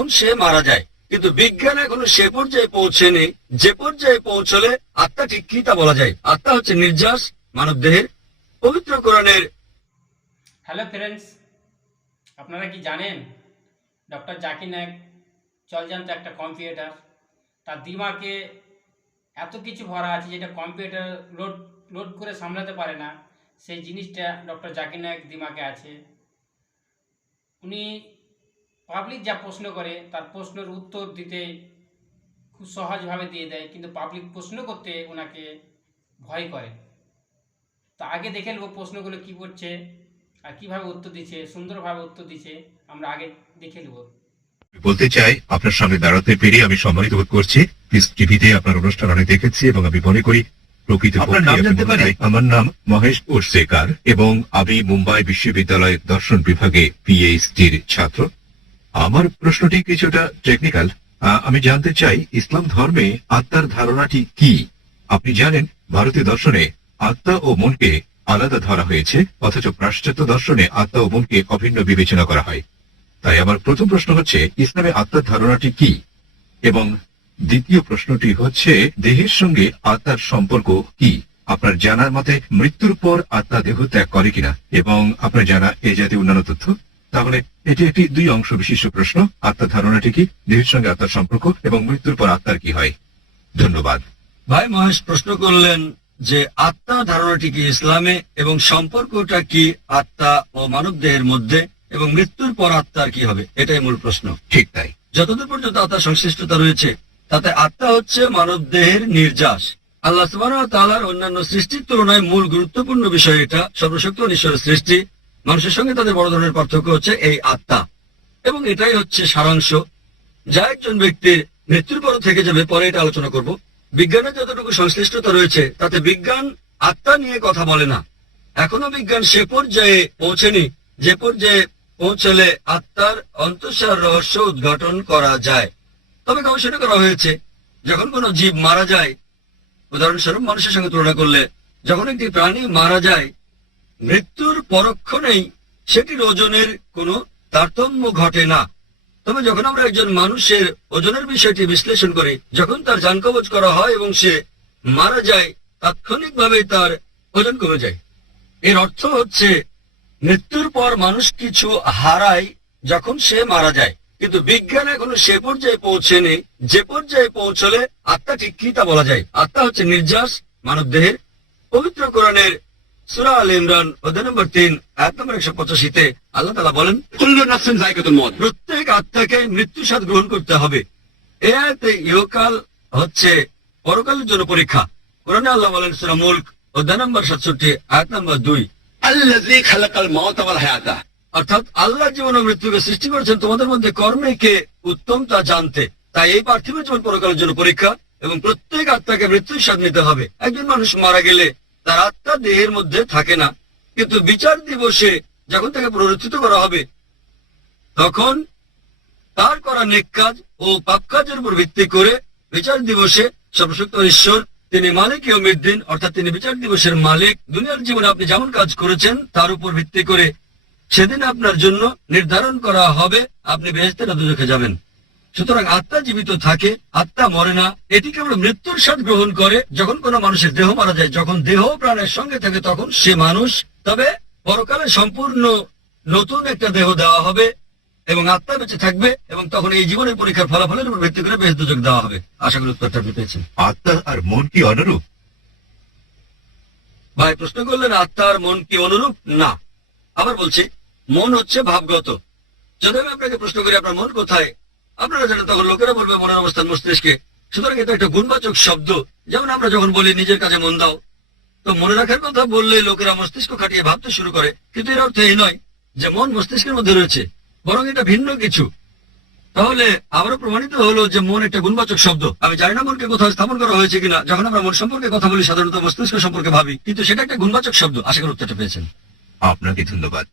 যখন সে মারা যায়। কিন্তু বিজ্ঞান এখনও সে পর্যায়ে পৌঁছেনি। যে পর্যায়ে পৌঁছলে আত্মা ঠিক কি তা বলা যায়? আত্মা হচ্ছে নির্যাস, মানব দেহের পবিত্র কোরআনের হ্যালো ফ্রেন্ডস আপনারা কি জানেন? ডক্টর জাকির নায়ক জলজান্ত একটা কম্পিউটার তার দিমাগে এত কিছু ভরা আছে যেটা কম্পিউটার লোড লোড করে সামলাতে পারে না। সেই জিনিসটা ডক্টর জাকির নায়ক দিমাগে আছে। উনি পাবলিক যা প্রশ্ন করে তার প্রশ্নের উত্তর দিতে খুব সহজভাবে দিয়ে দেয় কিন্তু পাবলিক প্রশ্ন করতে ওনাকে ভয় করে। তা আগে দেখে নেব প্রশ্নগুলো কী করছে আর কীভাবে উত্তর দিচ্ছে সুন্দরভাবে উত্তর দিচ্ছে আমরা আগে দেখে নেব। বলতে চাই আপনার সামনে দাঁড়াতে পেরে আমি সম্মানিত বোধ করছি। পিস টিভিতে আপনার অনুষ্ঠান অনেক দেখেছি এবং আমি মনে করি প্রকৃত? আমার নাম মহেশ ওরসেকার এবং আমি মুম্বাই বিশ্ববিদ্যালয়ের দর্শন বিভাগে পিএইচডির ছাত্র। আমার প্রশ্নটি কিছুটা টেকনিক্যাল আমি জানতে চাই, ইসলাম ধর্মে আত্মার ধারণাটি কি? আপনি জানেন, ভারতীয় দর্শনে আত্মা ও মনকে আলাদা ধরা হয়েছে, অথচ পাশ্চাত্য দর্শনে আত্মা ও মনকে অভিন্ন বিবেচনা করা হয়। তাই আমার প্রথম প্রশ্ন হচ্ছে, ইসলামে আত্মার ধারণাটি কি? এবং দ্বিতীয় প্রশ্নটি হচ্ছে, দেহের সঙ্গে আত্মার সম্পর্ক কি? আপনার জানার মতে, মৃত্যুর পর আত্মা দেহ ত্যাগ করে কিনা? এবং আপনার জানা এ জাতীয় অন্যান্য তথ্য? তাহলে এটি একটি দুই অংশ বিশিষ্ট প্রশ্ন। আত্মার ধারণাটি কি? দেহের সঙ্গে আত্মার সম্পর্ক এবং মৃত্যুর পর আত্মার কি হয়? ধন্যবাদ। ভাই মহেশ প্রশ্ন করলেন যে আত্মা ধারণাটি কি ইসলামে এবং সম্পর্কটা কি আত্মা ও মানব দেহের মধ্যে এবং মৃত্যুর পর আত্মার কি হবে? এটাই মূল প্রশ্ন। ঠিক তাই। যতদূর পর্যন্ত আত্মার সংশ্লিষ্টতা রয়েছে তাতে আত্মা হচ্ছে মানব দেহের নির্যাস। আল্লাহ সুবহানাহু ওয়া তাআলার অন্যান্য সৃষ্টির তুলনায় মূল গুরুত্বপূর্ণ বিষয় এটা। সর্বশক্তি ঈশ্বরের সৃষ্টি মানুষের সঙ্গে তাদের বড় ধরনের পার্থক্য হচ্ছে এই আত্মা। এবং এটাই হচ্ছে সারাংশ। যা একজন ব্যক্তির মৃত্যুর পর থেকে যাবে, পরে এটা আলোচনা করব। বিজ্ঞানের যতটুকু সংশ্লিষ্টতা রয়েছে, তাতে বিজ্ঞান আত্মা নিয়ে কথা বলে না। এখনও বিজ্ঞান সে পর্যায়ে পৌঁছেনি, যে পর্যায়ে পৌঁছলে আত্মার অন্তঃসার রহস্য উদ্ঘাটন করা যায়। তবে গবেষণা করা হয়েছে, যখন কোনো জীব মারা যায়, উদাহরণস্বরূপ মানুষের সঙ্গে তুলনা করলে, যখন একটি প্রাণী মারা যায় মৃত্যুর পরক্ষণেই সেটির ওজনের কোনো তারতম্য ঘটে না। তবে যখন আমরা একজন মানুষের ওজনের বিষয়টি বিশ্লেষণ করি, যখন তার যান করা হয় এবং সে মারা যায়, তাৎক্ষণিকভাবে তার ওজন কমে যায়। এর অর্থ হচ্ছে, মৃত্যুর পর মানুষ কিছু হারায় যখন সে মারা যায়। কিন্তু বিজ্ঞান এখনও সে পর্যায়ে পৌঁছেনি। যে পর্যায়ে পৌঁছলে আত্মা ঠিক কি তা বলা যায়। আত্মা হচ্ছে নির্যাস মানব দেহের পবিত্র কোরআনের সুরা আল ইমরান, অধ্যায় নম্বর তিন আয়াত নম্বর একশো পঁচাশিতে আল্লাহ তালা বলেন, কুল্লু মউত প্রত্যেক আত্মাকে মৃত্যু গ্রহণ করতে হবে। এ আয়াতে হচ্ছে পরকালের জন্য পরীক্ষা। কোরআনে আল্লাহ বলেন, সুরা মুল্ক, অধ্যায় নম্বর সাতষট্টি, আয়াত নম্বর দুই খালাকাল হায়াতা। অর্থাৎ আল্লাহ জীবন ও মৃত্যুকে সৃষ্টি করেছেন তোমাদের মধ্যে কর্মে কে উত্তম তা জানতে। তাই এই পার্থিব জীবন পরকালের জন্য পরীক্ষা এবং প্রত্যেক আত্মাকে মৃত্যুর স্বাদ নিতে হবে। একজন মানুষ মারা গেলে তার আত্মা দেহের মধ্যে থাকে না। কিন্তু বিচার দিবসে যখন তাকে পুনরুত্থিত করা হবে, তখন তার করা নেক কাজ ও পাপ কাজের উপর ভিত্তি করে বিচার দিবসে সর্বশক্ত ঈশ্বর, তিনি মালিক ইয়মিদ্দিন অর্থাৎ তিনি বিচার দিবসের মালিক, দুনিয়ার জীবনে আপনি যেমন কাজ করেছেন, তার উপর ভিত্তি করে সেদিন আপনার জন্য নির্ধারণ করা হবে। আপনি বেহেস্তে না দুজখে যাবেন। সুতরাং আত্মা জীবিত থাকে আত্মা মরে না। এটি কেবল মৃত্যুর স্বাদ গ্রহণ করে যখন কোনো মানুষের দেহ মারা যায় যখন দেহ প্রাণের সঙ্গে থাকে তখন সে মানুষ। তবে পরকালে সম্পূর্ণ নতুন একটা দেহ দেওয়া হবে এবং আত্মা বেঁচে থাকবে এবং তখন এই জীবনের পরীক্ষার ফলাফলের উপর ভিত্তি করে বেশ দুযোগ দেওয়া হবে। আশা করি উত্তরটা আপনি পেয়েছেন। আত্মা আর মন কি অনুরূপ? ভাই প্রশ্ন করলেন আত্মা আর মন কি অনুরূপ? না। আবার বলছি মন হচ্ছে ভাবগত। যদি আমি আপনাকে প্রশ্ন করি আপনার মন কোথায়? আপনারা জানেন, তখন লোকেরা বলবে, মনের অবস্থান মস্তিষ্কে। সুতরাং এটা একটা গুণবাচক শব্দ। যেমন আমরা যখন বলি, নিজের কাছে মন দাও, তো মনে রাখার কথা বললে লোকেরা মস্তিষ্ক খাটিয়ে ভাবতে শুরু করে। কিন্তু এর অর্থ এই নয় যে মন মস্তিষ্কের মধ্যে রয়েছে, বরং এটা ভিন্ন কিছু। তাহলে আবারও প্রমাণিত হলো যে মন একটা গুণবাচক শব্দ। আমি জানি না মনকে কোথাও স্থাপন করা হয়েছে কিনা। যখন আমরা মন সম্পর্কে কথা বলি, সাধারণত মস্তিষ্ক সম্পর্কে ভাবি। কিন্তু সেটা একটা গুণবাচক শব্দ। আশা করি উত্তরটা পেয়েছেন। আপনাকে ধন্যবাদ।